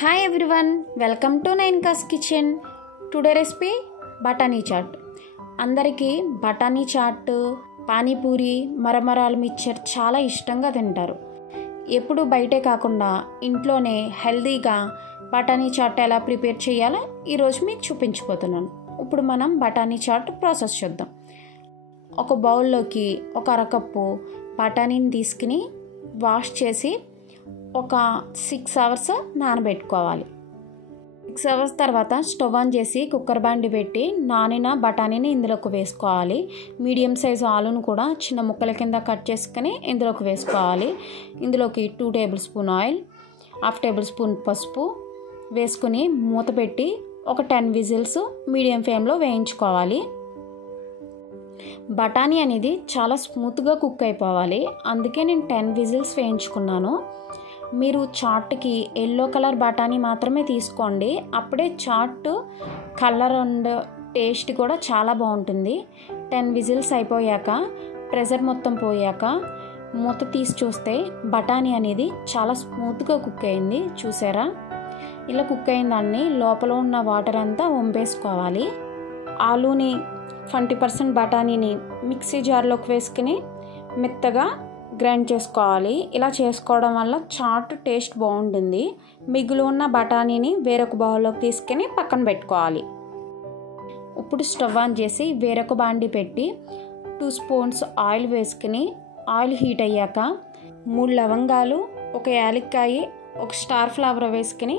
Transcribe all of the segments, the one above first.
Hi everyone, welcome to Nainka's kitchen. Today recipe బఠానీ chat. అందరికీ బఠానీ చాట్, పానీపూరి, మరమరాలు మిక్చర్ చాలా ఇష్టంగా తింటారు. ఎప్పుడు బయటే కాకుండా ఇంట్లోనే హెల్దీగా బఠానీ చాట్ ఎలా ప్రిపేర్ చేయాలో ఈరోజు మీకు చూపించబోతున్నాను. ఇప్పుడు మనం బఠానీ చాట్ ప్రాసెస్ చూద్దాం. ఒక బౌల్లోకి ఒక అరకప్పు బఠానీని తీసుకుని వాష్ చేసి ఒక 6 hours నానబెట్టుకోవాలి. 6 hours తర్వాత స్టవ్ ఆన్ చేసి కుక్కర్ బాండి పెట్టి నానిన బఠానీని ఇందులోకి వేసుకోవాలి. మీడియం సైజు ఆలును కూడా చిన్న ముక్కల కింద కట్ చేసుకుని ఇందులోకి వేసుకోవాలి. ఇందులోకి 2 tablespoon ఆయిల్, 1/2 tablespoon పసుపు వేసుకుని మూత పెట్టి ఒక 10 whistles మీడియం ఫ్లేమ్లో వేయించుకోవాలి. బఠానీ అనేది చాలా స్మూత్గా కుక్ అయిపోవాలి, అందుకే నేను 10 whistles వేయించుకున్నాను. మీరు చాట్కి ఎల్లో కలర్ బఠానీ మాత్రమే తీసుకోండి, అప్పుడే చాట్ కలర్ అండ్ టేస్ట్ కూడా చాలా బాగుంటుంది. 10 whistles అయిపోయాక ప్రెషర్ మొత్తం పోయాక మూత తీసి చూస్తే బఠానీ అనేది చాలా స్మూత్గా కుక్ అయింది. చూసారా? ఇలా కుక్ అయిన దాన్ని లోపల ఉన్న వాటర్ అంతా వంపేసుకోవాలి. ఆలూని 20% బఠానీని మిక్సీ జార్లోకి వేసుకుని మెత్తగా గ్రైండ్ చేసుకోవాలి. ఇలా చేసుకోవడం వల్ల చాట్ టేస్ట్ బాగుంటుంది. మిగులు ఉన్న బఠానీని వేరొక బౌల్లోకి తీసుకుని పక్కన పెట్టుకోవాలి. ఇప్పుడు స్టవ్ ఆన్ చేసి వేరొక బాండి పెట్టి 2 spoons ఆయిల్ వేసుకుని ఆయిల్ హీట్ అయ్యాక 3 లవంగాలు, 1 యాలక్కాయ, 1 స్టార్ ఫ్లవర్ వేసుకుని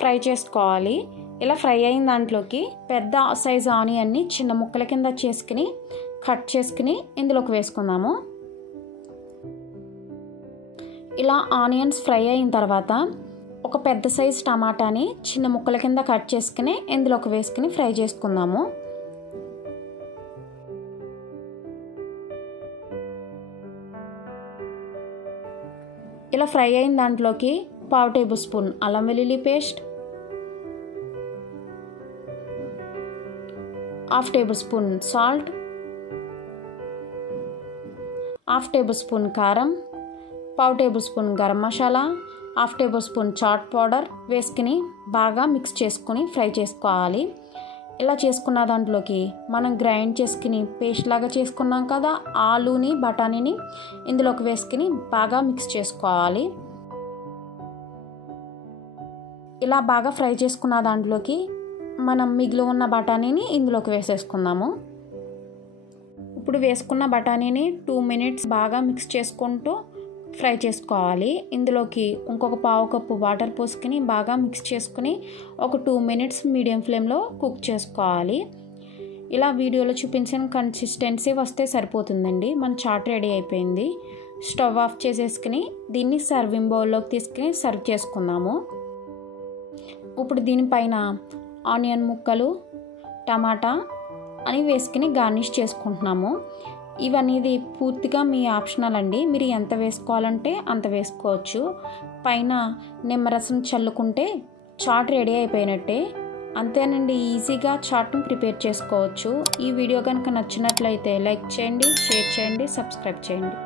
ఫ్రై చేసుకోవాలి. ఇలా ఫ్రై అయిన దాంట్లోకి పెద్ద సైజు ఆనియన్ని చిన్న ముక్కల కింద చేసుకుని కట్ చేసుకుని ఇందులోకి వేసుకుందాము. ఇలా ఆనియన్స్ ఫ్రై అయిన తర్వాత ఒక పెద్ద సైజు టమాటాని చిన్న ముక్కల కింద కట్ చేసుకుని ఇందులోకి వేసుకుని ఫ్రై చేసుకుందాము. ఇలా ఫ్రై అయిన దాంట్లోకి 1/2 tablespoon అల్లం వెల్లుల్లి పేస్ట్, 1/2 tablespoon సాల్ట్, 1/2 tablespoon కారం, 1/2 tablespoon garam masala, 1/2 tablespoon chaat powder వేసుకుని బాగా మిక్స్ చేసుకుని ఫ్రై చేసుకోవాలి. ఇలా చేసుకున్న దాంట్లోకి మనం గ్రైండ్ చేసుకుని పేస్ట్ లాగా చేసుకున్నాం కదా ఆలూని బఠానీని ఇందులోకి వేసుకుని బాగా మిక్స్ చేసుకోవాలి. ఇలా బాగా ఫ్రై చేసుకున్న దాంట్లోకి మనం మిగిలి ఉన్న బఠానీని ఇందులోకి వేసేసుకుందాము. ఇప్పుడు వేసుకున్న బఠానీని 2 minutes బాగా మిక్స్ చేసుకుంటూ ఫ్రై చేసుకోవాలి. ఇందులోకి ఇంకొక 1/2 cup వాటర్ పోసుకుని బాగా మిక్స్ చేసుకుని ఒక 2 minutes మీడియం ఫ్లేమ్లో కుక్ చేసుకోవాలి. ఇలా వీడియోలో చూపించిన కన్సిస్టెన్సీ వస్తే సరిపోతుందండి. మన చాట్ రెడీ అయిపోయింది. స్టవ్ ఆఫ్ చేసేసుకుని దీన్ని సర్వింగ్ బౌల్లోకి తీసుకుని సర్వ్ చేసుకుందాము. ఇప్పుడు దీనిపైన ఆనియన్ ముక్కలు, టమాటా అని వేసుకుని గార్నిష్ చేసుకుంటున్నాము. ఇవనేది పూర్తిగా మీ ఆప్షనల్ అండి, మీరు ఎంత వేసుకోవాలంటే అంత వేసుకోవచ్చు. పైన నిమ్మరసం చల్లుకుంటే చాట్ రెడీ అయిపోయినట్టే. అంతేనండి, ఈజీగా చాట్ని ప్రిపేర్ చేసుకోవచ్చు. ఈ వీడియో కనుక నచ్చినట్లయితే లైక్ చేయండి, షేర్ చేయండి, సబ్స్క్రైబ్ చేయండి.